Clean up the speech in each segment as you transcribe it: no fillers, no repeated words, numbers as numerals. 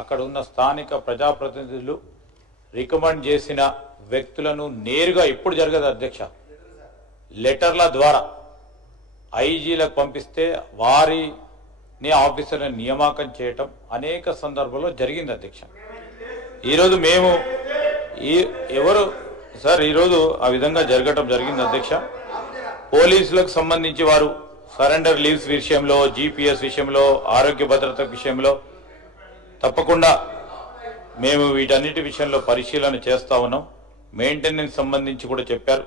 అక్కడ ఉన్న స్థానిక ప్రజాప్రతినిధులు రికమెండ్ చేసిన వ్యక్తులను నేరుగా ఎప్పుడు జరగదు అధ్యక్ష, లెటర్ల ద్వారా ఐజీలకు పంపిస్తే వారిని ఆఫీసర్లను నియామకం చేయటం అనేక సందర్భాల్లో జరిగింది అధ్యక్ష. ఈరోజు మేము ఎవరు సార్ ఈరోజు ఆ విధంగా జరగటం జరిగింది అధ్యక్ష. పోలీసులకు సంబంధించి వారు సరెండర్ లీవ్స్ విషయంలో, జీపీఎస్ విషయంలో, ఆరోగ్య భద్రత విషయంలో తప్పకుండా మేము వీటన్నిటి విషయంలో పరిశీలన చేస్తూ ఉన్నాం. మెయింటెనెన్స్ సంబంధించి కూడా చెప్పారు.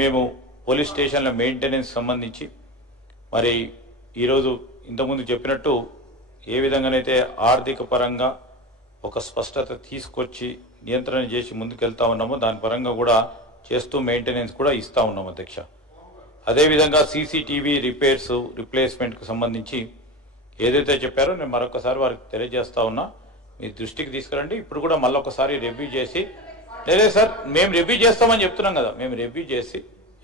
మేము పోలీస్ స్టేషన్ల మెయింటెనెన్స్ సంబంధించి మరి ఈరోజు ఇంతకుముందు చెప్పినట్టు ఏ విధంగానైతే ఆర్థిక పరంగా ఒక స్పష్టత తీసుకొచ్చి నియంత్రణ చేసి ముందుకెళ్తా ఉన్నామో దాని పరంగా కూడా చేస్తూ మెయింటెనెన్స్ కూడా ఇస్తూ ఉన్నాం అధ్యక్ష. అదేవిధంగా సీసీటీవీ రిపేర్స్ రిప్లేస్మెంట్కు సంబంధించి ఏదైతే చెప్పారో నేను మరొకసారి వారికి తెలియజేస్తా ఉన్నా, మీ దృష్టికి తీసుకురండి. ఇప్పుడు కూడా మళ్ళొకసారి రివ్యూ చేసి, లేదే సార్ మేము రివ్యూ చేస్తామని చెప్తున్నాం కదా, మేము రివ్యూ చేసి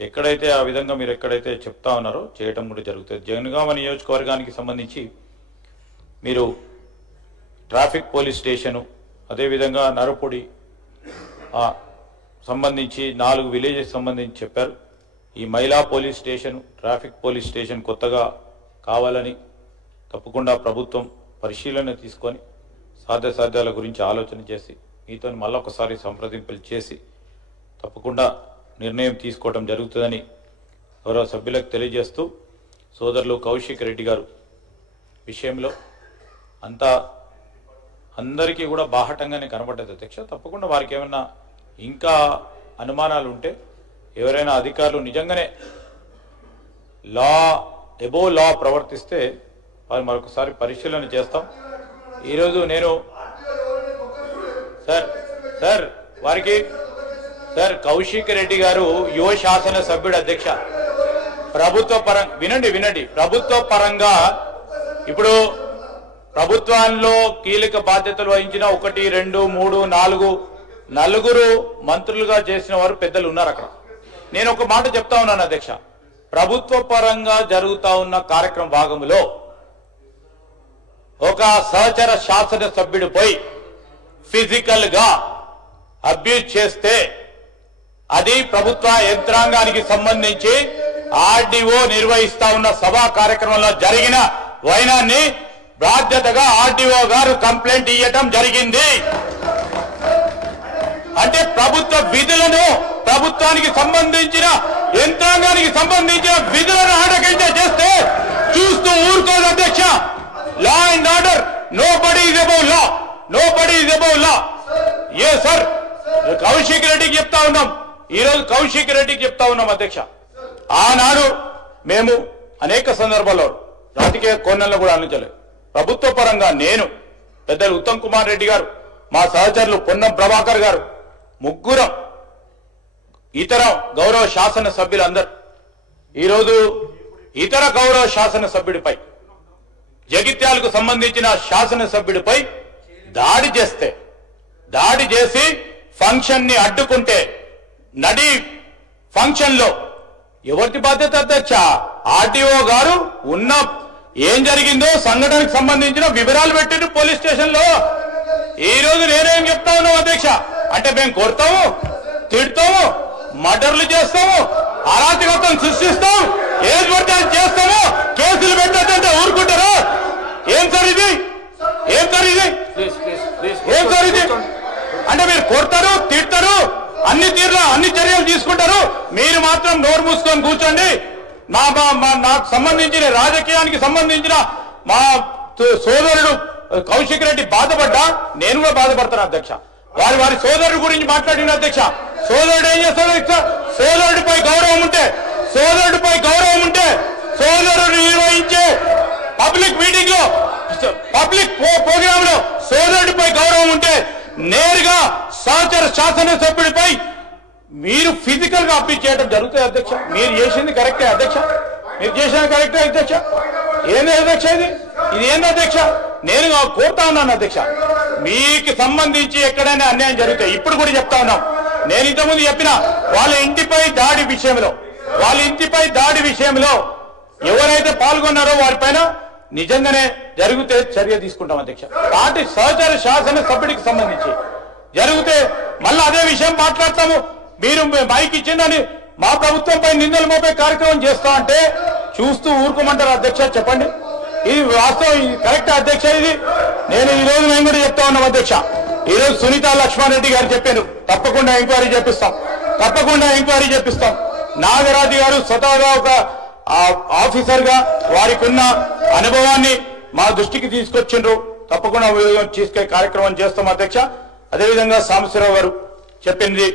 ఎక్కడైతే ఆ విధంగా మీరు ఎక్కడైతే చెప్తా ఉన్నారో చేయడం కూడా జరుగుతుంది. జనగామ నియోజకవర్గానికి సంబంధించి మీరు ట్రాఫిక్ పోలీస్ స్టేషను, అదేవిధంగా నరపొడి సంబంధించి 4 విలేజెస్ సంబంధించి చెప్పారు. ఈ మహిళా police station, traffic police station కొత్తగా కావాలని తప్పకుండా ప్రభుత్వం పరిశీలన తీసుకొని సాధ్యాల గురించి ఆలోచన చేసి మీతో మళ్ళొకసారి సంప్రదింపులు చేసి తప్పకుండా నిర్ణయం తీసుకోవడం జరుగుతుందని గౌరవ సభ్యులకు తెలియజేస్తూ, సోదరులు కౌశిక్ రెడ్డి గారు విషయంలో అంతా అందరికీ కూడా బాహటంగానే కనబడ్డది అధ్యక్ష. తప్పకుండా వారికి ఏమైనా ఇంకా అనుమానాలు ఉంటే ఎవరైనా అధికారులు నిజంగానే ఎబోవ్ లా ప్రవర్తిస్తే వారు మరొకసారి పరిశీలన చేస్తాం. ఈరోజు నేను సార్ వారికి కౌశిక్ రెడ్డి గారు యువ శాసన సభ్యుడు అధ్యక్ష. ప్రభుత్వ పరంగా వినండి, ప్రభుత్వ పరంగా ఇప్పుడు ప్రభుత్వంలో కీలక బాధ్యతలు వహించిన 1, 2, 3, 4 నలుగురు మంత్రులుగా చేసిన వారు పెద్దలు ఉన్నారు అక్కడ. నేను ఒక మాట చెప్తా ఉన్నాను అధ్యక్ష, ప్రభుత్వ పరంగా జరుగుతా ఉన్న కార్యక్రమ భాగంలో ఒక సహచర శాసన సభ్యుడిపై ఫిజికల్ గా అబ్యూజ్ చేస్తే అది ప్రభుత్వ యంత్రాంగానికి సంబంధించి ఆర్డీఓ నిర్వహిస్తా ఉన్న సభా కార్యక్రమంలో జరిగిన వైనాన్ని బాధ్యతగా ఆర్డీఓ గారు కంప్లైంట్ ఇవ్వటం జరిగింది. అంటే ప్రభుత్వ విధులను, ప్రభుత్వానికి సంబంధించిన యంత్రాంగానికి సంబంధించిన విధులను ఆటంకం చేస్తే చూస్తూ ఊరుకోదు అధ్యక్ష. Law and order, nobody is above law, nobody is above law. A sir Kaushik రెడ్డికి చెప్తా ఉన్నాం, ఈరోజు కౌశిక్ రెడ్డికి చెప్తా ఉన్నాం అధ్యక్ష. ఆనాడు మేము అనేక సందర్భాల్లో రాజకీయ కోణంలో కూడా ఆలోచించలేదు. ప్రభుత్వ పరంగా నేను, పెద్దలు ఉత్తమ్ కుమార్ రెడ్డి గారు, మా సహచరులు పొన్నం ప్రభాకర్ గారు, ముగ్గురం ఇతర గౌరవ శాసన సభ్యులందరూ ఈరోజు ఇతర గౌరవ శాసన సభ్యుడిపై, జగిత్యాలకు సంబంధించిన శాసన సభ్యుడిపై దాడి చేసి ఫంక్షన్ ని అడ్డుకుంటే నడి ఫంక్షన్ లో ఎవరికి బాధ్యత అధ్యక్ష? ఆర్టీఓ గారు ఉన్న ఏం జరిగిందో సంఘటనకు సంబంధించిన వివరాలు పెట్టిండు పోలీస్ స్టేషన్ లో. ఈ రోజు నేనేం చెప్తా ఉన్నావు అధ్యక్ష అంటే మేము కొడతాము, తిడతాము, మర్డర్లు చేస్తాము, అరాచకత్వం సృష్టిస్తాం, ఏది పడితే అది చేస్తాము, కేసులు పెట్టద్దంటే ఊరుకుంటారా? ఏం సార్ ఇది? ఏం సార్ ఇది? ఏం సార్ ఇది? అంటే మీరు కొడతారు, తిడతారు, అన్ని చర్యలు తీసుకుంటారు, మీరు మాత్రం నోరు మూసుకొని కూర్చోండి. నాకు సంబంధించిన రాజకీయానికి సంబంధించిన మా సోదరుడు కౌశిక్ రెడ్డి బాధపడ్డా నేను కూడా బాధపడతాను అధ్యక్ష. వారి సోదరుడు గురించి మాట్లాడిన అధ్యక్ష, సోదరుడు ఏం చేస్తాడు అధ్యక్ష? సోదరుడిపై గౌరవం ఉంటే సోదరుడు నిర్వహించే పబ్లిక్ మీటింగ్ లో, పబ్లిక్ ప్రోగ్రామ్ లో సోదరుడిపై గౌరవం ఉంటే నేరుగా సహచర శాసన సభ్యుడిపై మీరు ఫిజికల్ గా అప్పీల్ చేయడం జరుగుతుంది అధ్యక్ష. మీరు చేసింది కరెక్టే అధ్యక్ష, మీరు చేసింది కరెక్టే అధ్యక్ష. ఏంది అధ్యక్ష ఇది ఏంది అధ్యక్ష? నేను కోరుతా ఉన్నాను అధ్యక్ష, మీకు సంబంధించి ఎక్కడైనా అన్యాయం జరిగితే ఇప్పుడు కూడా చెప్తా ఉన్నాం. నేను ఇంతకుముందు చెప్పిన వాళ్ళ ఇంటిపై దాడి విషయంలో ఎవరైతే పాల్గొన్నారో వారిపైన నిజంగానే జరిగితే చర్య తీసుకుంటాం అధ్యక్ష. పార్టీ సహచర శాసన సభ్యుడికి సంబంధించి జరిగితే మళ్ళీ అదే విషయం మాట్లాడతాము. మీరు మైక్ ఇచ్చిందని మా ప్రభుత్వంపై నిందలు మోపే కార్యక్రమం చేస్తా అంటే చూస్తూ ఊరుకోమంటారు అధ్యక్ష? చెప్పండి, ఇది వాస్తవం, ఇది కరెక్ట్ అధ్యక్ష? ఇది మేము కూడా చెప్తా ఉన్నాం అధ్యక్ష. ఈరోజు సునీత లక్ష్మణ్ రెడ్డి గారు చెప్పారు, తప్పకుండా ఎంక్వైరీ చేపిస్తాం. నాగరాజు గారు స్వతహాగా ఒక ఆఫీసర్ గా వారికి ఉన్న అనుభవాన్ని మా దృష్టికి తీసుకొచ్చిండ్రు, తప్పకుండా తీసుకే కార్యక్రమం చేస్తాం అధ్యక్ష. అదేవిధంగా సాంబశివరావు గారు చెప్పింది